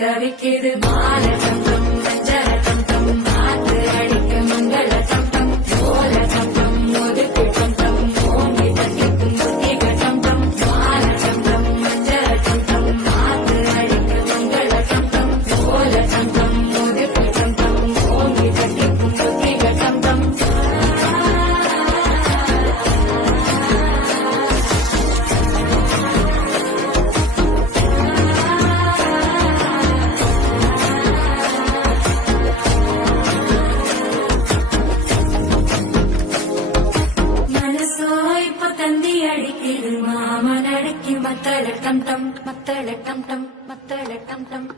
தவிக்குது மால டம் டம் மஞ்சள டம் டம் மாத்து அடிக்க மங்கள டம் டம் ஓல டம் டம் ஒதுக்கு டம் டம் ஓங்கி தட்டிக்கும் முத்திக டம் டம் மால டம் டம் மஞ்சள டம் டம் மாத்து அடிக்க மங்கள டம் டம் ஓல டம் டம் ஒதுக்கு டம் டம் ஓங்கி தட்டிக்கும் முத்திக டம் டம் தந்தி அடிக்குது மாமன் அடிக்கு மத்தள டம் டம் மத்தள டம் டம் மத்தள டம் டம்